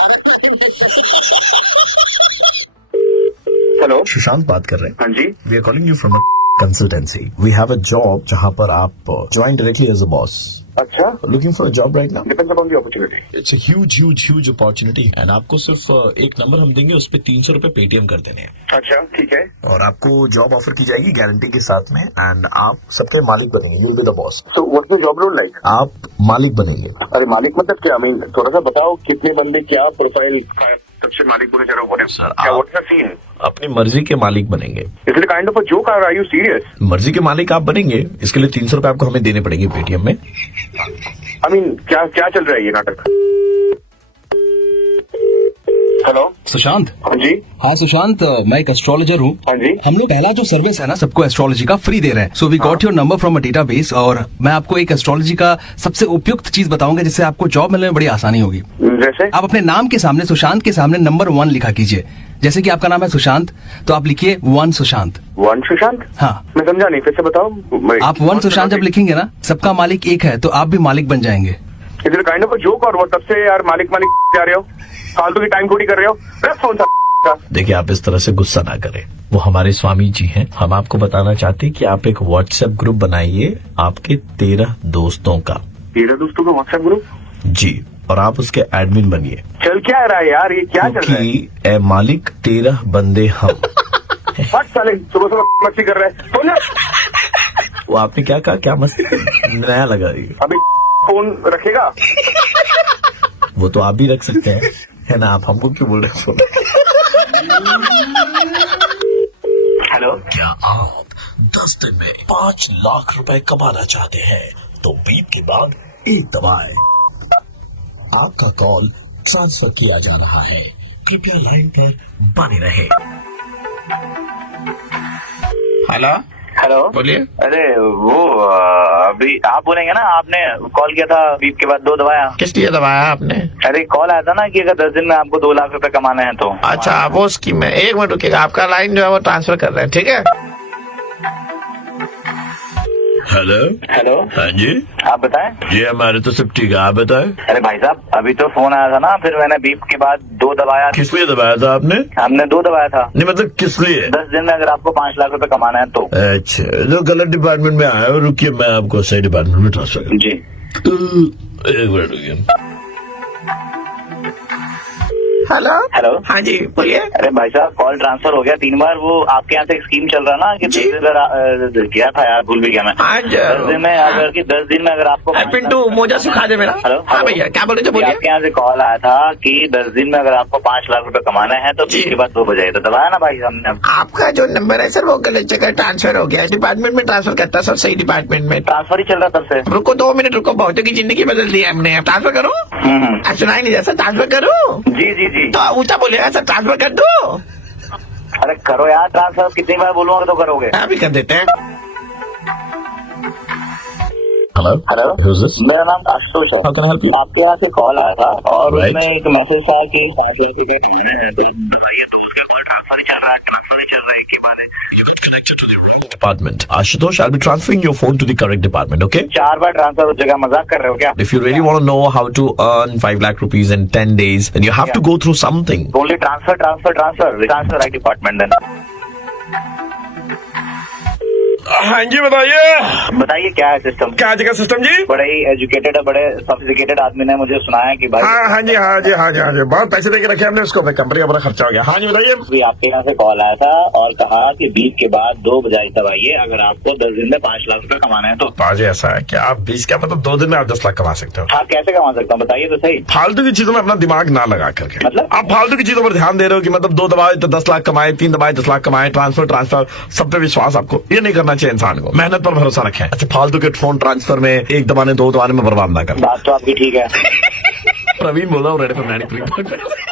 हेलो सुशांत बात कर रहे हैं। हाँ जी। We are calling you from consultancy. We have a job जहाँ पर आप join directly as a boss. अच्छा। Looking for a job right now? Depends upon the opportunity. It's a huge opportunity. And आपको सिर्फ एक नंबर हम देंगे, उस पे 300 रुपए पेटीएम कर देने हैं। अच्छा ठीक है। और आपको जॉब ऑफर की जाएगी गारंटी के साथ में, एंड आप सबके मालिक बनेंगे। You will be the boss. So what's the job role like? आप मालिक बनेंगे। अरे मालिक मतलब क्या? I mean, थोड़ा सा बताओ कितने बंदे, क्या प्रोफाइल, सबसे मालिक बोले जरा बोले सर, क्या आप- व्हाट्स द सीन? अपनी मर्जी के मालिक बनेंगे। Is it kind of a joke और आर यू सीरियस? मर्जी के मालिक आप बनेंगे, इसके लिए 300 रुपए आपको हमें देने पड़ेंगे पेटीएम में। आई मीन क्या क्या चल रहा है ये नाटक? हेलो सुशांत। हाँ जी। हाँ सुशांत, मैं एक एस्ट्रोलॉजर हूँ। हाँ जी। हम लोग पहला जो सर्विस है ना सबको एस्ट्रोलॉजी का फ्री दे रहे हैं। So we got your number from a database, और मैं आपको एक एस्ट्रोलॉजी का सबसे उपयुक्त चीज बताऊंगा जिससे आपको जॉब मिलने में बड़ी आसानी होगी। जैसे? आप अपने नाम के सामने, सुशांत के सामने नंबर 1 लिखा कीजिए। जैसे कि आपका नाम है सुशांत, तो आप लिखिए 1 सुशांत। 1 सुशांत? हाँ, मैं समझा नहीं, फिर से बताओ। आप 1 सुशांत जब लिखेंगे ना, सबका मालिक एक है, तो आप भी मालिक बन जाएंगे। Is it kind of a joke? और वो तब से यार मालिक मालिक जा रहे हो, फालतू की टाइम खोटी कर रहे हो। रख फोन सा। देखिए आप इस तरह से गुस्सा ना करें, वो हमारे स्वामी जी हैं। हम आपको बताना चाहते हैं कि आप एक व्हाट्सएप ग्रुप बनाइए आपके 13 दोस्तों का। 13 दोस्तों का व्हाट्सएप ग्रुप? जी, और आप उसके एडमिन बनिए। चल क्या रहा है यार, ये क्या चल रहा है? क्योंकि ए मालिक 13 बंदे हम। हट साले, सुबह सुबह मस्ती कर रहे हैं। फोन वो आपने क्या कहा, क्या मस्ती? नया लगा ये। अभी फोन रखेगा? वो तो आप भी रख सकते हैं, है ना? आप हमको क्यों बोल रहे हैं? हेलो। क्या आप 10 दिन में 5 लाख रुपए कमाना चाहते हैं? तो बीप के बाद एक दबाएं। आपका कॉल ट्रांसफर किया जा रहा है, कृपया लाइन पर बने रहे। हेलो हेलो बोलिए। अरे वो अभी आप बोलेंगे ना, आपने कॉल किया था, बीप के बाद 2 दबाया। किस लिए दबाया आपने? अरे कॉल आया था ना कि अगर 10 दिन में आपको 2 लाख रुपए कमाने हैं तो। अच्छा वो स्कीम है, एक मिनट रुकिएगा, आपका लाइन जो है वो ट्रांसफर कर रहे हैं, ठीक है? Hello hello. हाँ जी आप बताएं। जी, हमारे तो सब ठीक है, आप बताएं। अरे भाई साहब, अभी तो फोन आया था ना, फिर मैंने बीप के बाद 2 दबाया। किस लिए दबाया था आपने? हमने 2 दबाया था। नहीं मतलब किस लिए? 10 दिन में अगर आपको 5 लाख रुपए कमाना है तो। अच्छा, जो गलत डिपार्टमेंट में आया हो, रुकिए मैं आपको सही डिपार्टमेंट में ट्रांसफर कर। जी। एक मिनट रुकिए। Hello hello. हाँ जी बोलिए। अरे भाई साहब, कॉल ट्रांसफर हो गया 3 बार। वो आपके यहाँ से एक स्कीम चल रहा ना कि जी। 10 दिन क्या था यार, भूल भी गया मैं। आज 10 दिन में अगर कि 10 दिन में अगर आपको पिंटू मोजा सुखा दे मेरा। हेलो। हाँ भैया क्या बोले, जो बोलिए। आपके यहाँ से कॉल आया था कि 10 दिन में अगर आपको 5 लाख रुपए कमाना है तो जी। बीप के बाद 2 बजाए, तो दबाया ना भाई हमने। आपका जो नंबर है सर वो गलत जगह ट्रांसफर हो गया है, डिपार्टमेंट में ट्रांसफर करता सर, सही डिपार्टमेंट में। ट्रांसफर ही चल रहा तब से। रुको 2 मिनट रुको, बहुतों की जिंदगी बदल दी है हमने। ट्रांसफर करो। सुनाई नहीं जैसा, ट्रांसफर करो। जी जी जी। तो ऊंचा बोलेगा सर, ट्रांसफर कर दो। अरे करो यार ट्रांसफर, कितनी बार बोलूंगा तो करोगे। अभी कर देते हैं। Hello hello. Who's this? मेरा नाम आशुतोष है। How can I help you? आपके यहाँ से कॉल आया था और Right. उसमें एक मैसेज था कि 5 लाख रुपए कमाना है तो बताइए, तो उसका कोई ट्रांसफर ही चल रहा है, ट्रांसफर ही चल रहा है कि माने Department. Ashutosh, I'll be transferring your phone to the correct department, okay? 4 bar transfer उस जगह, मजाक कर रहे हो क्या? If you really want to know how to earn 5 lakh rupees in 10 days, then you have to go through something. Only transfer right department then. हाँ जी बताइए, बताइए क्या है सिस्टम? क्या जगह सिस्टम जी? बड़े ही एजुकेटेड है, बड़े सोफिस्टिकेटेड आदमी ने मुझे सुनाया कि भाई हाँ जी बहुत पैसे देके रखे हमने उसको, कंपनी का बड़ा खर्चा हो गया। हाँ जी बताइए। भी आपके यहाँ से कॉल आया था और कहा कि 20 के बाद 2 बजाय तब आइए, अगर आपको 10 दिन में 5 लाख रुपए कमाना है तो। बाजी ऐसा है कि आप 20 का मतलब 2 दिन में आप 10 लाख कमा सकते हो। हाँ, कैसे कमा सकता हूँ बताइए तो सही। फालतू की चीजों में अपना दिमाग ना लगा करके, मतलब? आप फालतू की चीजों पर ध्यान दे रहे हो कि मतलब 2 दबाए तो 10 लाख कमाए, 3 दबाए 10 लाख कमाए, ट्रांसफर सब पे विश्वास, आपको ये नहीं करना चाहिए इंसान को। मेहनत पर भरोसा रखें। अच्छा, फालतू के फोन ट्रांसफर में 1 दबाने 2 दबाने में बर्बाद ना कर। बात तो आपकी ठीक है। प्रवीण बोल रहा हूँ, रेड एफएम 93.5।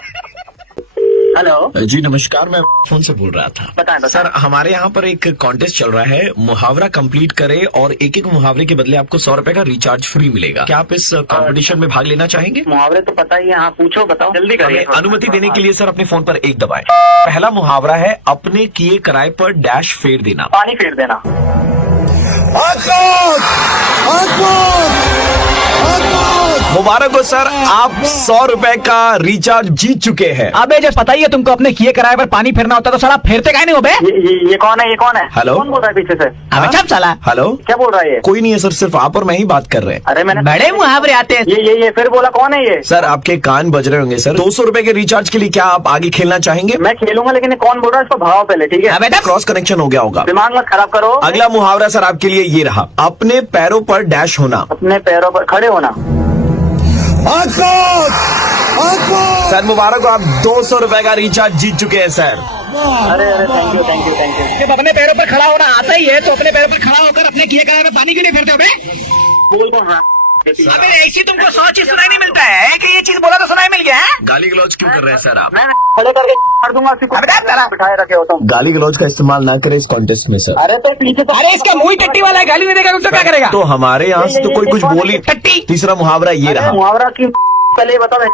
हेलो जी नमस्कार, मैं फोन से बोल रहा था। बताएं। सर, हमारे यहाँ पर एक कॉन्टेस्ट चल रहा है, मुहावरा कंप्लीट करे और एक मुहावरे के बदले आपको 100 रुपए का रिचार्ज फ्री मिलेगा। क्या आप इस कंपटीशन में भाग लेना चाहेंगे? मुहावरे तो पता ही है, हाँ पूछो, बताओ जल्दी करिए। अनुमति देने के लिए सर अपने फोन पर 1 दबाएं। पहला मुहावरा है, अपने किए किराए पर डैश फेर देना। पानी फेर देना। मुबारक हो सर, आप 100 रुपए का रिचार्ज जीत चुके हैं। अबे जब पता ही है तुमको अपने किए किराए पर पानी फेरना होता तो साला फेरते काहे नहीं हो बे? ये कौन है? ये कौन है? हेलो? कौन बोल रहा है पीछे से? अबे चुप साला। हेलो, क्या बोल रहा है ये? कोई नहीं है सर, सिर्फ आप और मैं ही बात कर रहे हैं। अरे मैंने बड़े मुहावरे आते हैं। ये फिर बोला, कौन है ये? सर, आपके कान बज रहे होंगे सर। 200 रुपए के रिचार्ज के लिए क्या आप आगे खेलना चाहेंगे? मैं खेलूंगा, लेकिन ये कौन बोल रहा है इसको भाव पहले, ठीक है? अबे दस। क्रॉस कनेक्शन हो गया होगा। दिमाग मत खराब करो। अगला मुहावरा सर आपके लिए ये रहा, अपने पैरों पर डैश होना। अपने पैरों पर खड़े होना। सर मुबारक हो, आप 200 रुपए का रिचार्ज जीत चुके हैं सर। अरे थैंक यू। जब अपने पैरों पर खड़ा होना आता ही है तो अपने पैरों पर खड़ा होकर अपने किए किराए में पानी क्यों नहीं फेरते हो बे? बोल कौन रहा? अबे ऐसी तुमको 100 चीज सुनाई नहीं मिलता है कि ये चीज बोला तो सुनाई मिल गया है? गाली गलौज क्यों कर रहे हैं सर आप? मैं खड़े करके कर दूंगा, बिठाए रखे हो तुम। गाली गलौज का इस्तेमाल ना करें इस कॉन्टेस्ट में सर। अरे तो पीछे तो अरे इसका मुंह ही टट्टी वाला है, गाली नहीं देगा तो क्या करेगा? तो हमारे यहाँ से तो कोई कुछ बोली। टट्टी। तीसरा मुहावरा ये रहा। मुहावरा की पहले बताओ, मैं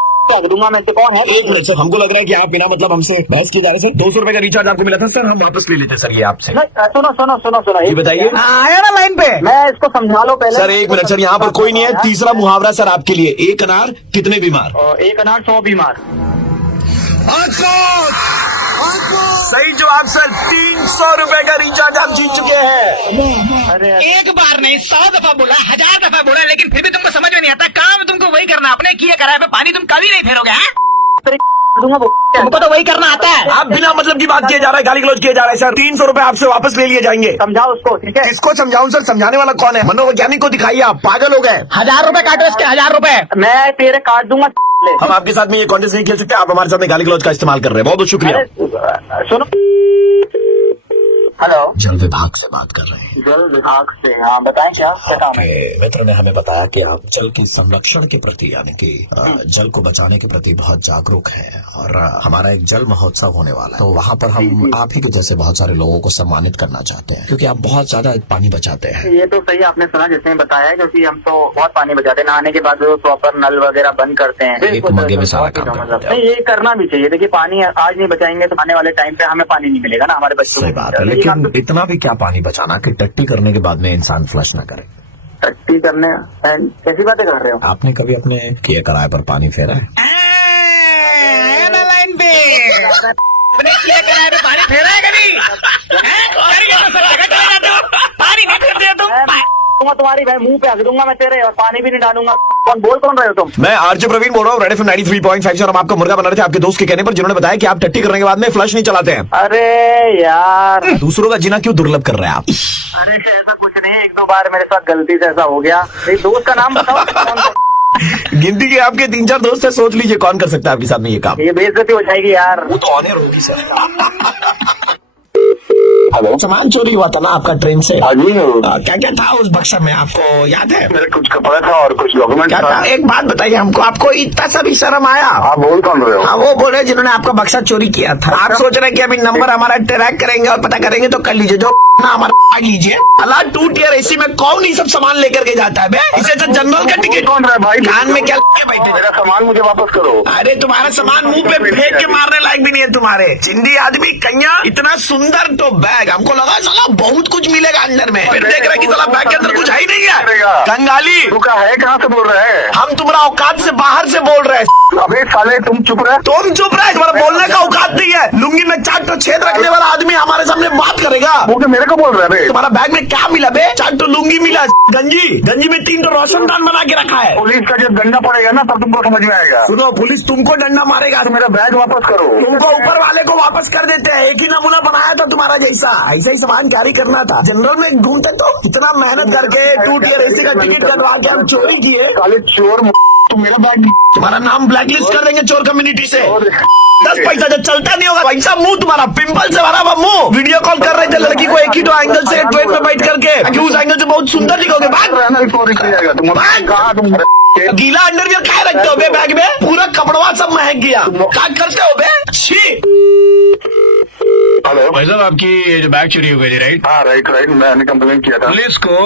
दूंगा। मैं से कौन है? एक मिनट सर, हमको लग रहा है कि आप बिना मतलब हमसे बहस किए जा रहे हैं सर। 200 रुपए का रिचार्ज आपको मिला था सर, हम वापस ले लेते हैं सर ये आपसे। सुनो ये बताइए। आया ना लाइन पे। मैं इसको समझा लो पहले। सर 1 मिनट सर, यहाँ पर कोई नहीं है। तीसरा मुहावरा सर आपके लिए, 1 अनार कितने बीमार? 1 अनार 100 बीमार। सही जवाब सर, 300 रुपए का रिचार्ज आप जीत चुके हैं। अरे एक बार नहीं 100 दफा बोला, 1000 दफा बोला, लेकिन फिर भी तुमको समझ में नहीं आता। काम तुमको वही करना, अपने किए किराए पे पानी तुम कभी नहीं फेरोगे। तुमको तो वही करना आता है। आप बिना मतलब की बात किए जा रहा है, गाली गलौज किए जा रहे हैं सर। 300 रुपए आपसे वापस ले लिए जाएंगे। समझाओ उसको, ठीक है? इसको समझाऊं सर? समझाने वाला कौन है? मनोवैज्ञानिक को दिखाइए, आप पागल हो गए। 1000 रुपए काटो इसके, 1000 रुपए। मैं तेरे काट दूंगा। हम आपके साथ में ये कॉन्टेस्ट नहीं खेल सकते, आप हमारे साथ में गाली गलौज का इस्तेमाल कर रहे हैं। बहुत बहुत शुक्रिया। सुनो, हेलो, जल विभाग से बात कर रहे हैं। जल विभाग से? हाँ बताएं, क्या काम है? आपके मित्र ने हमें बताया कि आप जल के संरक्षण के प्रति यानी कि जल को बचाने के प्रति बहुत जागरूक हैं और हमारा एक जल महोत्सव होने वाला है, तो वहाँ पर हम आप ही के जैसे बहुत सारे लोगों को सम्मानित करना चाहते हैं, क्योंकि आप बहुत ज्यादा पानी बचाते हैं। ये तो सही आपने सुना, जैसे बताया, क्योंकि हम तो बहुत पानी बचाते हैं। नहाने के बाद प्रॉपर नल वगैरह बंद करते हैं। एक मग्गे में सारा काम करते हैं। नहीं, ये करना भी चाहिए। देखिए, पानी आज नहीं बचाएंगे तो आने वाले टाइम पे हमें पानी नहीं मिलेगा ना, हमारे बच्चों को। सही बात है, लेकिन इतना भी क्या पानी बचाना कि टट्टी करने के बाद में इंसान फ्लश न करे। टट्टी करने कैसी बातें कर रहे हो? आपने कभी अपने किए किराए पर पानी फेरा है? आया ना लाइन पे। अपने किए किराए पे पानी फेरा है कभी? पानी नहीं फेरते तुम? तुम्हारी भाई मुंह पे हक दूंगा मैं तेरे, और पानी भी नहीं डालूंगा। कौन रहे हो तुम? मैं आरजे प्रवीण बोल रहा हूँ, रेड एफएम 93.5 से। हम आपको मुर्गा बना रहे थे आपके दोस्त के कहने पर, जिन्होंने बताया कि आप टट्टी करने के बाद में फ्लश नहीं चलाते हैं। अरे यार, दूसरों का जीना क्यों दुर्लभ कर रहे हैं आप? अरे ऐसा कुछ नहीं है, 1-2 बार मेरे साथ गलती से ऐसा हो गया। दोस्त का नाम बताओ। गिनती के आपके 3-4 दोस्त है, सोच लीजिए कौन कर सकता है आपके साथ में ये काम। ये बेइज्जती हो जाएगी यार। वो तो ऑनर होगी सर। हेलो, सामान चोरी हुआ था ना आपका ट्रेन से? हाँ जी। क्या क्या था उस बक्सा में, आपको याद है? मेरे कुछ कपड़ा था और कुछ डॉक्यूमेंट क्या था? एक बात बताइए हमको, आपको इतना सा भी शर्म आया? आप बोल कौन रहे हो? हाँ, वो बोले जिन्होंने आपका बक्सा चोरी किया था। आप सोच रहे हैं कि अभी नंबर हमारा ट्रैक करेंगे और पता करेंगे, तो कर लीजिए, जो ना हमारा लीजिए। अल्लाह 2 टियर एसी में कौन ही सब सामान लेकर के जाता है बे? इसे तो जनरल का टिकट कौन रहा है भाई? कान में क्या लगे बैठे? मेरा सामान मुझे वापस करो। अरे तुम्हारा सामान मुंह पे फेंक के मारने लायक भी नहीं है तुम्हारे चिंदी आदमी कन्या। इतना सुंदर तो बैग, हमको लगा साला बहुत कुछ मिलेगा अंदर में, फिर देख रहे कि साला बैग के अंदर कुछ है ही नहीं है। कंगाली रुका है, कहाँ से बोल रहा है? हम तुम्हारा औकात से बाहर से बोल रहे हैं। अबे साले तुम चुप रहे। तुम चुप रहे, तुम्हारा बोलने का औकात नहीं है। लुंगी में 4 तो छेद रखने वाला आदमी हमारे सामने बात करेगा। वो तो मेरे को बोल रहा है बे। तुम्हारा बैग में क्या मिला बे? 4 तो लुंगी मिला, गंजी में 3 तो रोशनदान बना के रखा है। पुलिस का जब डंडा पड़ेगा ना तब तुमको समझ में आएगा। सुनो, पुलिस तुमको डंडा मारेगा तो मेरा बैग वापस करो। तुमको ऊपर वाले को वापस कर देते हैं। एक ही नमूना बनाया था तुम्हारा जैसा, ऐसा ही सामान कैरी करना था। जनरल में घूमते तो इतना मेहनत करके 2 टियर एसी का टिकट कटवा के हम चोरी किए। साले चोर, तुम मेरा बैग तुम्हारा नाम ब्लैकलिस्ट कर देंगे चोर कम्युनिटी से। 10 पैसा जो चलता नहीं होगा वैसा मुंह तुम्हारा पिंपल से भरा हुआ मुंह। वीडियो कॉल कर रहे थे लड़की को एक ही तो एंगल से ट्रेन में बैठ करके, उस एंगल से बहुत सुंदर दिखोगे। गीला अंडरवियर कहाँ रखते हो बे बैग में? पूरा कपड़वा सब महक गया। क्या करते हो बे? छी। हेलो भाई साहब, आपकी ये जो बैग चोरी हो गई थी, राइट? हाँ राइट मैंने कंप्लेन किया था। पुलिस को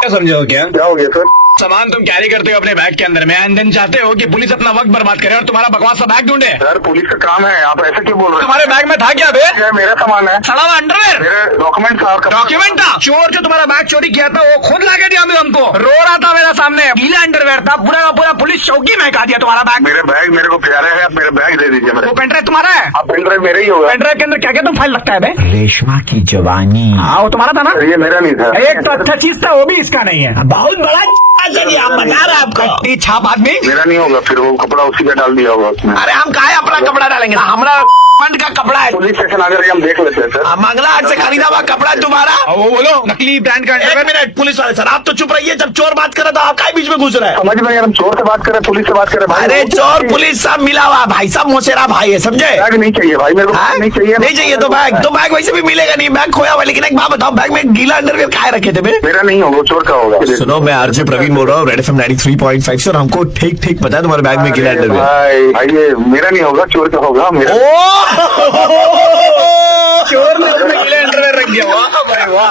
क्या समझो क्या? क्या हो गया सर? सामान तुम कैरी करते हो अपने बैग के अंदर में, एंड देन चाहते हो कि पुलिस अपना वक्त बर्बाद करे और तुम्हारा बकवास सा बैग ढूंढे। सर पुलिस का काम है, आप ऐसे क्यों बोल रहे हैं? तुम्हारे बैग में था क्या बे? ये मेरा सामान है, सड़ा हुआ अंडरवेयर, मेरे डॉक्यूमेंट था। डॉक्यूमेंट था। चोर जो तुम्हारा बैग चोरी किया था वो खुद ला के दिया हमको, रो रहा था मेरे सामने। गीला अंडरवेयर था, पूरा का पूरा पुलिस चौकी महका दिया तुम्हारा बैग। मेरे बैग मेरे को प्यारे है, आप मेरे बैग दे दीजिए। मेरे वो पेनड्राइव तुम्हारा है? आप पेनड्राइव मेरे ही होगा। पेनड्राइव के अंदर क्या क्या तुम फाइल लगता है बे? रेशमा की जवानी। हाँ, वो तुम्हारा था ना? ये मेरा नहीं था। एक तो अच्छा चीज था, वो भी इसका नहीं है। बहुत बड़ा आप बता रहे आपको छाप आदमी। मेरा नहीं होगा, फिर वो कपड़ा उसी का डाल दिया होगा उसमें। अरे हम कहा अपना कपड़ा डालेंगे, हमारा फंड का कपड़ा है। पुलिस स्टेशन आकर हम देख लेते हैं सर। मंगला हाट से खरीदा हुआ कपड़ा तुम्हारा। वो बोलो नकली ब्रांड का। 1 मिनट पुलिस वाले सर, आप तो चुप रहिए। जब चोर बात कर रहा था आप काय बीच में घुस रहे हैं? समझ में यार, हम चोर से बात कर रहे हैं, पुलिस से बात कर रहे हैं। अरे चोर पुलिस सब मिला हुआ भाई, सब मोसेरा भाई है, समझे? बैग नहीं चाहिए भाई मेरे को। हाँ? नहीं चाहिए। नहीं चाहिए तो बैग वैसे भी मिलेगा नहीं। बैग खोया हुआ, लेकिन एक बात बताओ, बैग में गीला अंडरवियर काहे रखे थे बे? मेरा नहीं होगा, चोर का होगा। सुनो, मैं आरजे प्रवीण बोल रहा हूँ, रेड एफएम 93.5 से, और हमको ठीक ठीक पता है तुम्हारे बैग में गीला अंडरवियर। भाई ये मेरा नहीं होगा, चोर का होगा। मेरा ओ चोर ने अपने गीले अंडरवेयर रख दिया। वाह भाई वाह।